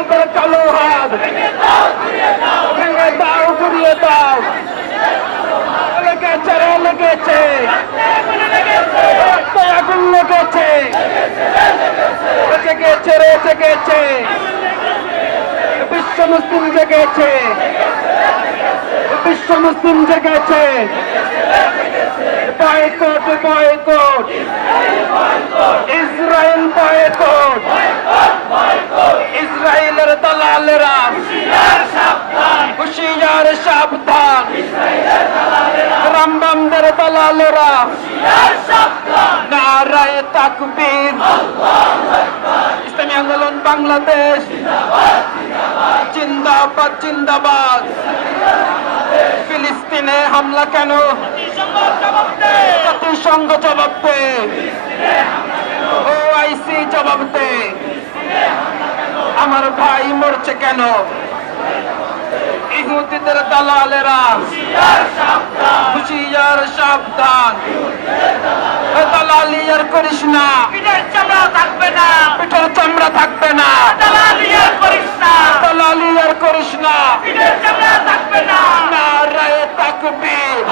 মালিকের কালো হাত। ভেঙে দাও ঘুরিয়ে দাও। লেগেছে রে, লেগেছে। আগুন লেগেছে। জেগেছে রে, জেগেছে। বিশ্ব মুসলিম জেগেছে। বিশ্ব মুসলিম জেগেছে। Boycott boycott. Israel boycott. সাবধান। রামবামদের দালালেরা নারায় তাকবীর। ইসলামী আন্দোলন বাংলাদেশ। জিন্দাবাদ জিন্দাবাদ। ফিলিস্তিনে হামলা কেন? জাতিসংঘ জবাব দে। ও আইসি জবাব দে। আমার ভাই মরছে কেন? ইহুদিদের দালালেরা। হুশিয়ার সাবধান। দালালি আর করিস না। পিঠের চামড়া থাকবে না। পিঠের চামড়া থাকবে না। দালালি আর করিস না। দালালি আর করিস না। পিঠের চামড়া থাকবে না। নারায় তাকবীর।